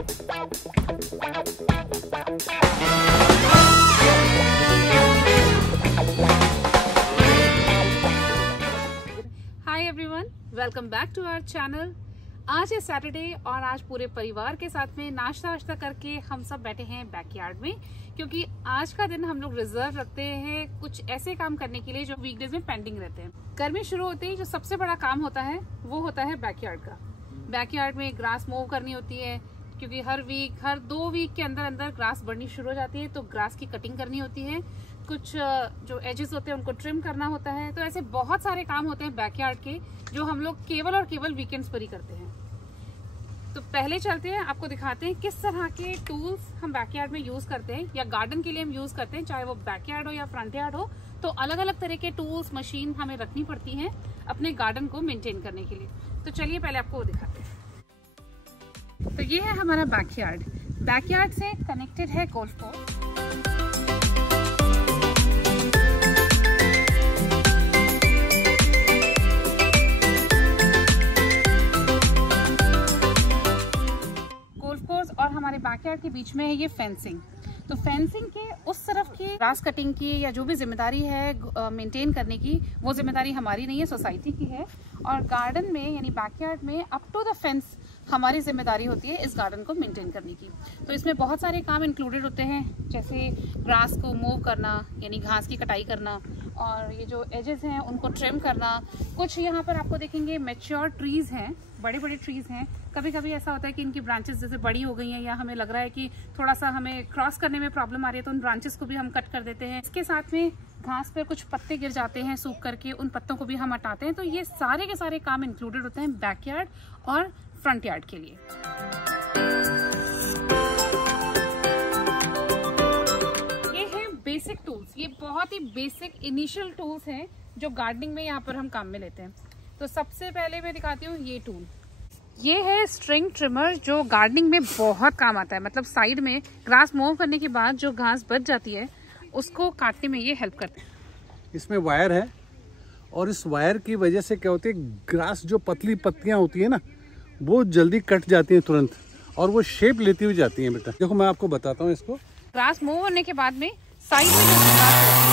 Hi everyone, welcome back to our channel. आज है Saturday और आज पूरे परिवार के साथ में नाश्ता वाश्ता करके हम सब बैठे हैं बैकयार्ड में, क्योंकि आज का दिन हम लोग रिजर्व रखते हैं कुछ ऐसे काम करने के लिए जो वीकडेज में पेंडिंग रहते हैं। गर्मी शुरू होते ही जो सबसे बड़ा काम होता है वो होता है बैकयार्ड का। बैकयार्ड में ग्रास मूव करनी होती है, क्योंकि हर 2 वीक के अंदर अंदर ग्रास बढ़नी शुरू हो जाती है, तो ग्रास की कटिंग करनी होती है। कुछ जो एजेस होते हैं उनको ट्रिम करना होता है। तो ऐसे बहुत सारे काम होते हैं बैकयार्ड के जो हम लोग केवल और केवल वीकेंड्स पर ही करते हैं। तो पहले चलते हैं, आपको दिखाते हैं किस तरह के टूल्स हम बैकयार्ड में यूज करते हैं या गार्डन के लिए हम यूज करते हैं, चाहे वो बैकयार्ड हो या फ्रंट यार्ड हो। तो अलग अलग तरह के टूल्स मशीन हमें रखनी पड़ती हैं अपने गार्डन को मेंटेन करने के लिए। तो चलिए पहले आपको वो दिखाते हैं। तो ये है हमारा बैकयार्ड। बैकयार्ड से कनेक्टेड है गोल्फ कोर्स। और हमारे बैकयार्ड के बीच में है ये फेंसिंग। तो फेंसिंग के उस तरफ की ग्रास कटिंग की या जो भी जिम्मेदारी है मेंटेन करने की, वो जिम्मेदारी हमारी नहीं है, सोसाइटी की है। और गार्डन में यानी बैकयार्ड में अप टू द फेंस हमारी जिम्मेदारी होती है इस गार्डन को मेंटेन करने की। तो इसमें बहुत सारे काम इंक्लूडेड होते हैं, जैसे ग्रास को मूव करना यानी घास की कटाई करना, और ये जो एजेस हैं उनको ट्रिम करना। कुछ यहाँ पर आपको देखेंगे मैच्योर ट्रीज हैं, बड़े बड़े ट्रीज हैं। कभी कभी ऐसा होता है कि इनकी ब्रांचेस जैसे बड़ी हो गई हैं या हमें लग रहा है कि थोड़ा सा हमें क्रॉस करने में प्रॉब्लम आ रही है, तो उन ब्रांचेस को भी हम कट कर देते हैं। इसके साथ में घास पर कुछ पत्ते गिर जाते हैं सूख करके, उन पत्तों को भी हम हटाते हैं। तो ये सारे के सारे काम इंक्लूडेड होते हैं बैकयार्ड और फ्रंट यार्ड के लिए। ये है बेसिक टूल्स, ये बहुत ही बेसिक इनिशियल टूल्स हैं जो गार्डनिंग में यहाँ पर हम काम में लेते हैं। तो सबसे पहले मैं दिखाती हूँ ये टूल। ये है स्ट्रिंग ट्रिमर, जो गार्डनिंग में बहुत काम आता है। मतलब साइड में ग्रास मूव करने के बाद जो घास बच जाती है उसको काटने में ये हेल्प करते हैं। इसमें वायर है और इस वायर की वजह से क्या होती है, ग्रास जो पतली पत्तियां होती है ना, वो जल्दी कट जाती हैं तुरंत और वो शेप लेती हुई जाती हैं। बेटा देखो, मैं आपको बताता हूँ इसको। ग्रास मूव होने के बाद में साइड में जो ग्रास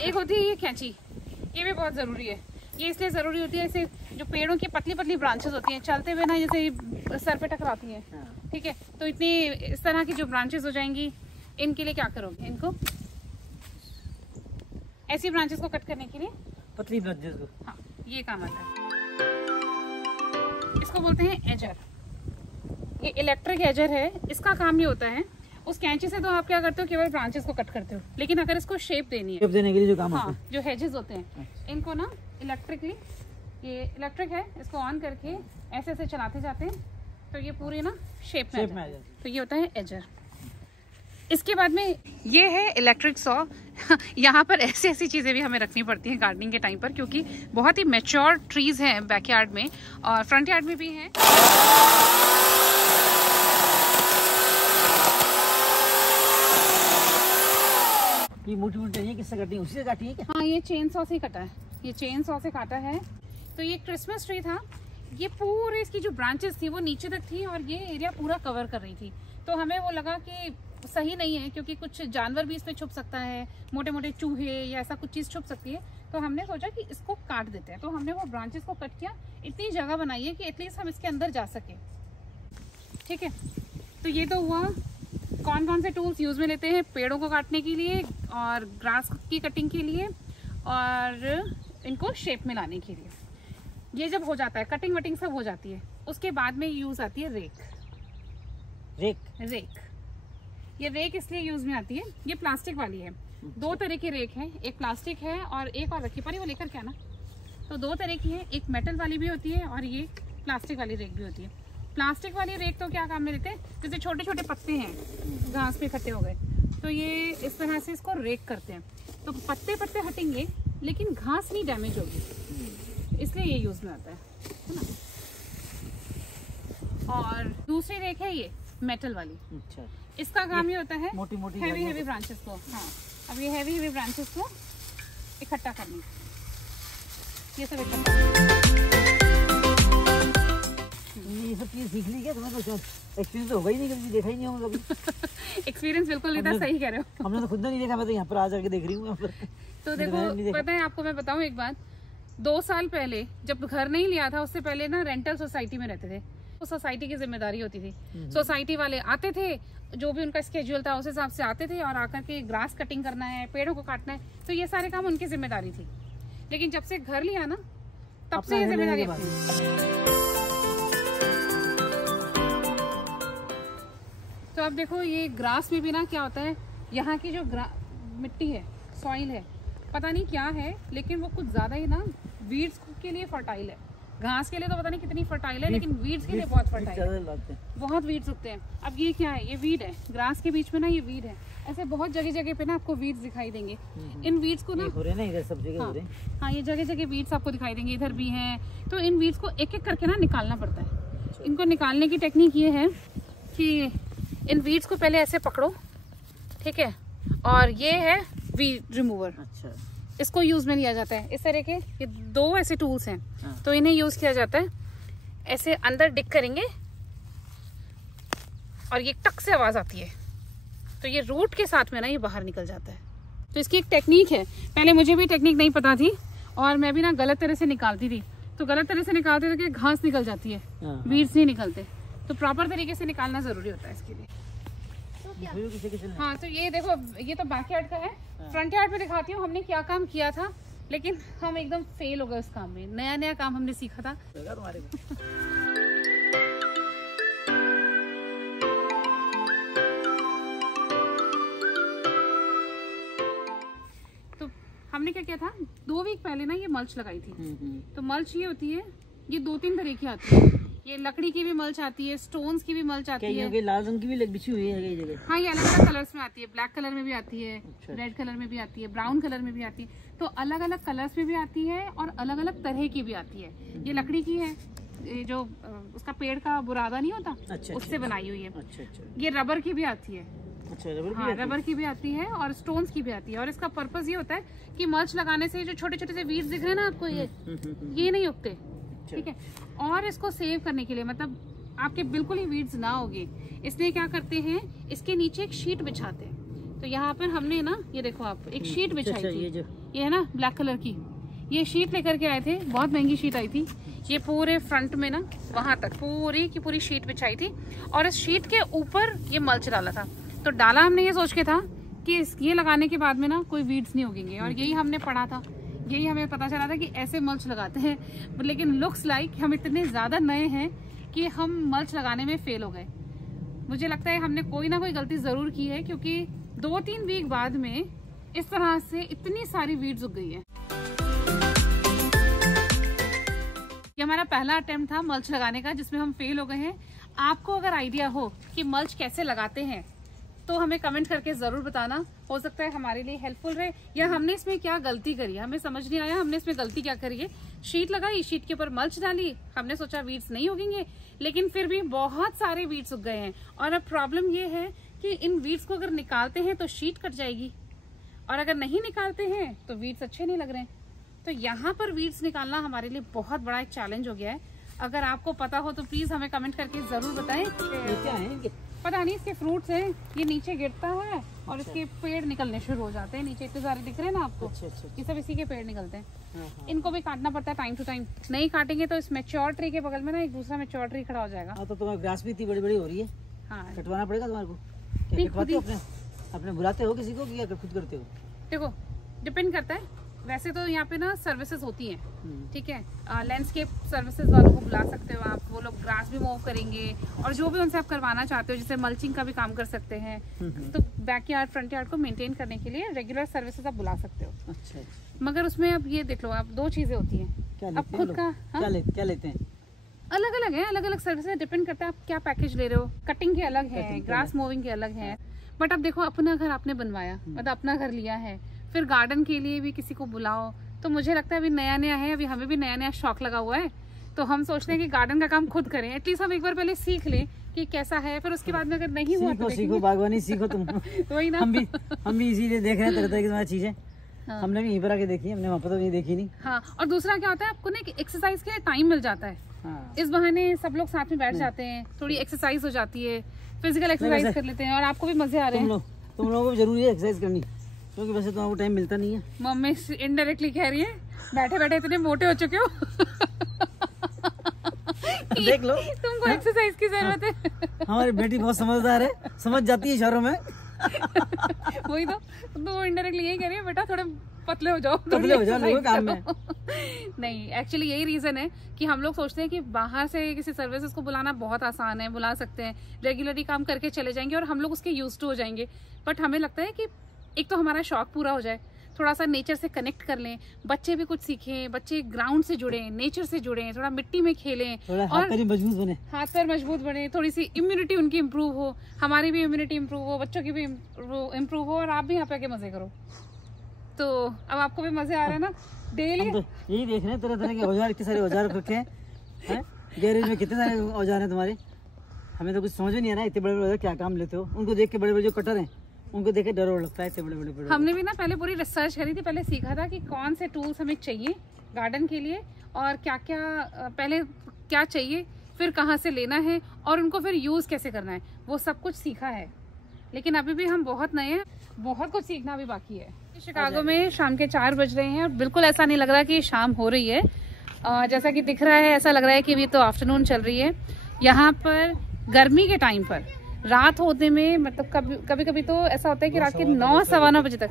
एक होती है ये कैंची, ये भी बहुत ज़रूरी है। ये इसलिए ज़रूरी होती है, ऐसे जो पेड़ों की पतली पतली ब्रांचेस होती हैं, चलते हुए ना जैसे सर पे टकराती हैं, ठीक है। तो इतनी इस तरह की जो ब्रांचेस हो जाएंगी, इनके लिए क्या करोगे? इनको ऐसी ब्रांचेस को कट करने के लिए पतली ब्रांचेस को, हाँ, ये काम आता है। इसको बोलते हैं एजर। ये इलेक्ट्रिक एजर है। इसका काम ये होता है, उस कैंची से तो आप क्या करते हो, केवल ब्रांचेस को कट करते हो, लेकिन अगर इसको शेप देनी है, शेप देने के लिए जो काम हाँ, जो हेजेस होते हैं इनको ना इलेक्ट्रिकली, ये इलेक्ट्रिक है, इसको ऑन करके ऐसे ऐसे चलाते जाते हैं तो ये पूरी ना शेप में आ जाती है। तो ये होता है एजर। इसके बाद में ये है इलेक्ट्रिक सॉ। यहाँ पर ऐसी ऐसी चीज़ें भी हमें रखनी पड़ती हैं गार्डनिंग के टाइम पर, क्योंकि बहुत ही मैच्योर ट्रीज हैं बैकयार्ड में और फ्रंट यार्ड में भी हैं। ये मोटी मोटी है, किससे काटी है? उसी से काटी है क्या? हाँ, ये चेन सॉ से कटा है, ये चेन सॉ से काटा है। तो ये क्रिसमस ट्री था, ये पूरे इसकी जो ब्रांचेस थी वो नीचे तक थी और ये एरिया पूरा कवर कर रही थी। तो हमें वो लगा कि सही नहीं है, क्योंकि कुछ जानवर भी इसमें छुप सकता है, मोटे मोटे चूहे या ऐसा कुछ चीज़ छुप सकती है। तो हमने सोचा कि इसको काट देते हैं। तो हमने वो ब्रांचेस को कट किया, इतनी जगह बनाई है कि एटलीस्ट हम इसके अंदर जा सके, ठीक है। तो ये तो हुआ कौन कौन से टूल्स यूज़ में लेते हैं पेड़ों को काटने के लिए और ग्रास की कटिंग के लिए और इनको शेप में लाने के लिए। ये जब हो जाता है, कटिंग वटिंग सब हो जाती है, उसके बाद में यूज़ आती है रेक। रेक ये रेक इसलिए यूज़ में आती है, ये प्लास्टिक वाली है। 2 तरह की रेक है, एक प्लास्टिक है और एक और रखी पड़ी, वो लेकर क्या ना। तो 2 तरह की है, एक मेटल वाली भी होती है और ये प्लास्टिक वाली रेक भी होती है। प्लास्टिक वाली रेक तो क्या काम में लेते हैं, जैसे छोटे छोटे पत्ते हैं घास पे इकट्ठे हो गए, तो ये इस तरह से इसको रेक करते हैं। तो पत्ते पत्ते हटेंगे लेकिन घास नहीं डैमेज होगी, इसलिए ये यूज में आता है ना। और दूसरी रेक है ये मेटल वाली। अच्छा, इसका काम ये होता है मोटी मोटी हैवी ब्रांचेस को, हाँ अब ये हैवी ब्रांचेस को इकट्ठा करने, ये सब इकट्ठा। ये सब चीज सीख ली क्या तुम्हें? तो एक्सपीरियंस होगा ही नहीं, कभी देखा ही नहीं होगा कभी। एक्सपीरियंस बिल्कुल नहीं था, सही कह रहे हो। हमने तो खुद नहीं देखा, मैं तो यहाँ पर आ जाके देख रही हूँ। तो देखो पता है आपको, मैं बताऊँ एक बात, 2 साल पहले जब घर नहीं लिया था, उससे पहले ना रेंटल सोसाइटी में रहते थे। तो सोसाइटी की जिम्मेदारी होती थी, सोसाइटी वाले आते थे, जो भी उनका स्केड्यूल था उस हिसाब से आते थे और आकर के ग्रास कटिंग करना है, पेड़ों को काटना है, तो ये सारे काम उनकी जिम्मेदारी थी। लेकिन जब से घर लिया ना, तब से ये जिम्मेदारी अपनी। तो अब देखो ये ग्रास में भी ना क्या होता है, यहाँ की जो मिट्टी है, सॉइल है, पता नहीं क्या है, लेकिन वो कुछ ज्यादा ही ना वीड्स के लिए फर्टाइल है। घास के लिए तो पता नहीं कितनी फर्टाइल है, लेकिन वीड्स के लिए बहुत फर्टाइल है, बहुत वीड्स उगते हैं। अब ये क्या है, ये वीड है, ग्रास के बीच में ना ये वीड है। ऐसे बहुत जगह जगह पे ना आपको वीड्स दिखाई देंगे। इन वीड्स को ना इधर सब जगह हो रहे हैं। हाँ, ये जगह जगह वीड्स आपको दिखाई देंगे, इधर भी हैं। तो इन वीड्स को एक एक करके ना निकालना पड़ता है। इनको निकालने की टेक्निक ये है कि इन वीड्स को पहले ऐसे पकड़ो, ठीक है, और ये है वीड रिमूवर। अच्छा, इसको यूज में लिया जाता है। इस तरह के ये 2 ऐसे टूल्स हैं, तो इन्हें यूज किया जाता है। ऐसे अंदर डिग करेंगे और ये टक से आवाज आती है, तो ये रूट के साथ में ना ये बाहर निकल जाता है। तो इसकी एक टेक्निक है, पहले मुझे भी टेक्निक नहीं पता थी और मैं भी ना गलत तरह से निकालती थी। तो गलत तरह से निकालते थे कि घास निकल जाती है, बीड्स नहीं निकलते। तो प्रॉपर तरीके से निकालना जरूरी होता है इसके लिए। हाँ, तो ये देखो, ये तो बैकयार्ड का है। फ्रंट यार्ड पे दिखाती हूँ हमने क्या काम किया था, लेकिन हम एकदम फेल हो गए उस काम में। नया नया काम हमने सीखा था। तो हमने क्या किया था, 2 वीक पहले ना ये मल्च लगाई थी। तो मल्च ये होती है, ये 2-3 तरह की आती है। ये लकड़ी की भी मल्च आती है, स्टोन्स की भी मल्च आती है, लाल रंग की भी बिछी हुई है कई जगह। हाँ, ये अलग अलग कलर्स में आती है, ब्लैक कलर में भी आती है, रेड कलर में भी आती है, ब्राउन कलर में भी आती है। तो अलग अलग कलर्स में भी आती है और अलग अलग तरह की भी आती है। ये लकड़ी की है, ये जो उसका पेड़ का बुरादा नहीं होता, उससे बनाई हुई है। ये रबर की भी आती है। अच्छा, रबर की भी आती है और स्टोन्स की भी आती है। और इसका पर्पस ये होता है कि मल्च लगाने से जो छोटे छोटे से वीड्स दिख रहे हैं ना आपको, ये नहीं उगते, ठीक है। और इसको सेव करने के लिए, मतलब आपके बिल्कुल ही वीड्स ना होगे, इसलिए क्या करते हैं, इसके नीचे एक शीट बिछाते हैं। तो यहाँ पर हमने ना, ये देखो आप, एक शीट बिछाई थी, ये है ना ब्लैक कलर की, ये शीट लेकर के आए थे, बहुत महंगी शीट आई थी। ये पूरे फ्रंट में ना वहां तक पूरी की पूरी शीट बिछाई थी और इस शीट के ऊपर ये मल्च डाला था। तो डाला हमने ये सोच के था कि ये लगाने के बाद में ना कोई वीड्स नहीं उगेंगे, और यही हमने पढ़ा था, यही हमें पता चला था कि ऐसे मल्च लगाते हैं। लेकिन लुक्स लाइक हम इतने ज्यादा नए हैं कि हम मल्च लगाने में फेल हो गए। मुझे लगता है हमने कोई ना कोई गलती जरूर की है, क्योंकि 2-3 वीक बाद में इस तरह से इतनी सारी वीड्स उग गई है। ये हमारा पहला अटेम्प्ट था मल्च लगाने का, जिसमें हम फेल हो गए हैं। आपको अगर आइडिया हो कि मल्च कैसे लगाते हैं तो हमें कमेंट करके जरूर बताना, हो सकता है हमारे लिए हेल्पफुल रहे, या हमने इसमें क्या गलती करी है, हमें समझ नहीं आया हमने इसमें गलती क्या करी है। शीट लगाई, शीट के ऊपर मल्च डाली, हमने सोचा वीड्स नहीं उगेंगे, लेकिन फिर भी बहुत सारे वीड्स उग गए हैं। और अब प्रॉब्लम ये है कि इन वीड्स को अगर निकालते हैं तो शीट कट जाएगी, और अगर नहीं निकालते हैं तो वीड्स अच्छे नहीं लग रहे हैं। तो यहाँ पर वीड्स निकालना हमारे लिए बहुत बड़ा एक चैलेंज हो गया है। अगर आपको पता हो तो प्लीज हमें कमेंट करके जरूर बताएं। क्या है? पता नहीं, इसके फ्रूट्स हैं, ये नीचे गिरता है और इसके पेड़ निकलने शुरू हो जाते हैं। नीचे इतने सारे दिख रहे हैं ना आपको, ये सब इसी के पेड़ निकलते हैं। इनको भी काटना पड़ता है टाइम टू टाइम, नहीं काटेंगे तो इस मैच्योर ट्री के बगल में ना एक दूसरा मैच्योर ट्री खड़ा हो जाएगा। तो तुम्हारी ग्रास भी इतनी बड़ी बड़ी हो रही है, हाँ, कटवाना पड़ेगा तुम्हारे को। क्या कटवाते हो अपने बुलाते हो किसी को कि खुद करते हो? देखो डिपेंड करता है, वैसे तो यहाँ पे ना सर्विसेज होती हैं, ठीक है, लैंडस्केप सर्विसेज वालों को बुला सकते हो आप, वो लोग ग्रास भी मूव करेंगे और जो भी उनसे आप करवाना चाहते हो, जैसे मल्चिंग का भी काम कर सकते हैं। तो बैकयार्ड फ्रंट यार्ड को मेंटेन करने के लिए रेगुलर सर्विसेज आप बुला सकते हो। अच्छा, मगर उसमें अब ये देख लो, आप 2 चीजें होती हैं, अब खुद का क्या लेते हैं, अलग अलग है, अलग अलग सर्विसेज, डिपेंड करता है आप क्या पैकेज ले रहे हो। कटिंग के अलग है, ग्रास मूविंग के अलग है। बट अब देखो, अपना घर आपने बनवाया, मतलब अपना घर लिया है, फिर गार्डन के लिए भी किसी को बुलाओ, तो मुझे लगता है अभी नया नया है, अभी हमें भी नया नया शौक लगा हुआ है, तो हम सोचते हैं कि गार्डन का काम खुद करें। एटलीस्ट हम एक बार पहले सीख लें कि कैसा है, फिर उसके बाद में अगर नहीं हुआ तो सीखो बागवानी सीखो तुम। वही ना, हम भी इसीलिए देख रहे हैं तरह तरह की तुम्हारी चीजें। हाँ। हमने भी यहीं पर आके देखी, हमने वहाँ पर तो नहीं देखी नहीं। हाँ, और दूसरा क्या होता है, आपको ना एक्सरसाइज के लिए टाइम मिल जाता है। हाँ। इस बहाने सब लोग साथ में बैठ जाते हैं, थोड़ी एक्सरसाइज हो जाती है, फिजिकल एक्सरसाइज कर लेते हैं, और आपको भी मजे आ रहे हैं। तुम लोगों को जरूरी है एक्सरसाइज करनी, क्योंकि वैसे तो आपको टाइम मिलता नहीं है। मम्मी इनडायरेक्टली कह रही है बैठे बैठे इतने मोटे हो चुके हो देख लो, तुमको एक्सरसाइज की जरूरत है। हमारी बेटी बहुत समझदार है, समझ जाती है इशारों में। वही तो इनडायरेक्टली यही कह रही है, बेटा थोड़े पतले हो जाओ लोगों काम में। नहीं, एक्चुअली यही रीजन है कि हम लोग सोचते हैं कि बाहर से किसी सर्विसेज को बुलाना बहुत आसान है, बुला सकते हैं, रेगुलरली काम करके चले जाएंगे और हम लोग उसके यूज्ड हो जाएंगे। बट हमें लगता है कि एक तो हमारा शौक पूरा हो जाए, थोड़ा सा नेचर से कनेक्ट कर लें, बच्चे भी कुछ सीखें, बच्चे ग्राउंड से जुड़े, नेचर से जुड़े, थोड़ा मिट्टी में खेलें, और हाथ पैर मजबूत बने, थोड़ी सी इम्यूनिटी उनकी इम्प्रूव हो, हमारी भी इम्यूनिटी इम्प्रूव हो, बच्चों की भी इम्प्रूव हो, और आप भी यहाँ पे आके मजे करो। तो अब आपको भी मजे आ रहे हैं ना डेली? तो यही देख रहे हैं तरह तरह के औजार, इतने सारे औजार रखे हैं गैरेज में, कितने सारे औजार हैं तुम्हारे। हमें तो कुछ समझ में नहीं आ रहा है, इतने बड़े बड़े क्या काम लेते हो। उनको देख के बड़े बड़े जो कटर हैं उनको देख के डर और लगता है, इतने बड़े बड़े। हमने भी ना पहले पूरी रिसर्च करी थी, पहले सीखा था कि कौन से टूल्स हमें चाहिए गार्डन के लिए, और क्या क्या पहले क्या चाहिए, फिर कहाँ से लेना है, और उनको फिर यूज कैसे करना है, वो सब कुछ सीखा है। लेकिन अभी भी हम बहुत नए हैं, बहुत कुछ सीखना भी बाकी है। शिकागो में शाम के 4 बज रहे हैं और बिल्कुल ऐसा नहीं लग रहा कि शाम हो रही है। जैसा कि दिख रहा है, ऐसा लग रहा है कि अभी तो आफ्टरनून चल रही है। यहाँ पर गर्मी के टाइम पर रात होने में, मतलब कभी कभी तो ऐसा होता है कि रात के 9 सवा 9 बजे तक,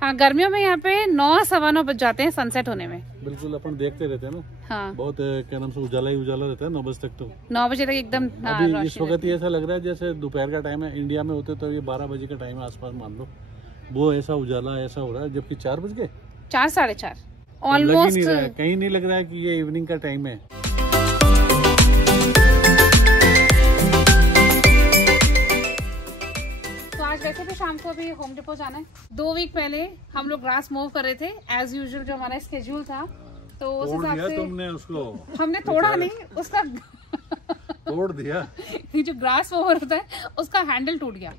हाँ गर्मियों में यहाँ पे 9 सवा 9 बज जाते हैं सनसेट होने में। बिल्कुल, अपन देखते रहते हैं ना। हाँ, बहुत क्या नाम से उजाला ही उजाला रहता है 9 बजे तक। तो 9 बजे तक एकदम अभी इस वक्त ही ऐसा लग रहा है जैसे दोपहर का टाइम है। इंडिया में होते तो ये 12 बजे का टाइम है आसपास, मान लो, वो ऐसा उजाला ऐसा हो रहा है, जबकि 4 बज गए, 4 साढ़े 4 ऑलमोस्ट। कहीं नहीं लग रहा है कि ये इवनिंग का टाइम है। वैसे भी शाम को अभी होम डिपो जाना है। 2 वीक पहले हम लोग ग्रास मूव कर रहे थे एज यूजुअल, जो हमारा स्केड्यूल था, तो उस हिसाब से तुमने उसको, हमने तोड़ा नहीं, उसका तोड़ दिया। जो ग्रास मोवर होता है उसका हैंडल टूट गया,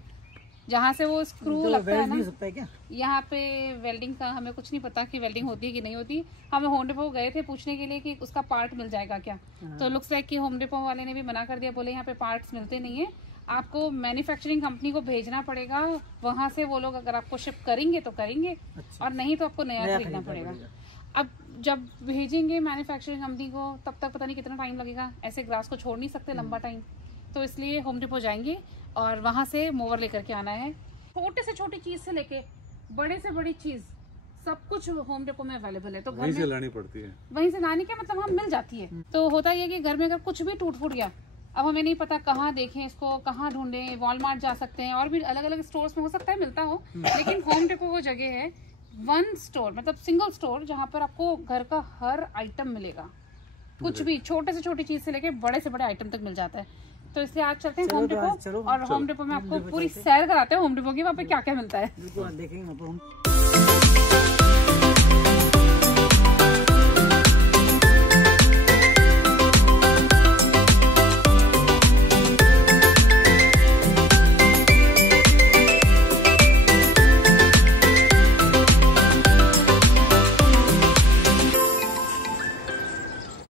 जहाँ से वो स्क्रू लगता है ना। यहाँ पे वेल्डिंग का हमें कुछ नहीं पता कि वेल्डिंग होती है कि नहीं होती। हम होम डिपो गए थे पूछने के लिए कि उसका पार्ट मिल जाएगा क्या, तो लुक्स लाइक कि होम डिपो वाले ने भी मना कर दिया, बोले यहाँ पे पार्ट्स मिलते नहीं है, आपको मैन्युफैक्चरिंग कंपनी को भेजना पड़ेगा, वहां से वो लोग अगर आपको शिप करेंगे तो करेंगे, और नहीं तो आपको नया खरीदना पड़ेगा। अब जब भेजेंगे मैन्युफैक्चरिंग कंपनी को, तब तक पता नहीं कितना टाइम लगेगा, ऐसे ग्रास को छोड़ नहीं सकते लंबा टाइम, तो इसलिए होम डिपो जाएंगे और वहां से मोवर लेकर के आना है। छोटे से छोटी चीज से लेके बड़े से बड़ी चीज सब कुछ होम डिपो में अवेलेबल है। तो घर से लानी पड़ती है, वहीं से लाने का मतलब हम मिल जाती है। तो होता है कि घर में अगर कुछ भी टूट फूट गया, अब हमें नहीं पता कहाँ देखें इसको, कहाँ ढूंढें। वॉलमार्ट जा सकते हैं, और भी अलग अलग स्टोर्स में हो सकता है मिलता हो, लेकिन होम डिपो वो जगह है, 1 स्टोर मतलब सिंगल स्टोर, जहाँ पर आपको घर का हर आइटम मिलेगा, कुछ भी छोटे से छोटी चीज से लेके बड़े से बड़े आइटम तक मिल जाता है। तो इसलिए आज चलते हैं होम डिपो, और होम डिपो में आपको पूरी सैर कराते हैं होम डिपो की, वहाँ पे क्या क्या मिलता है।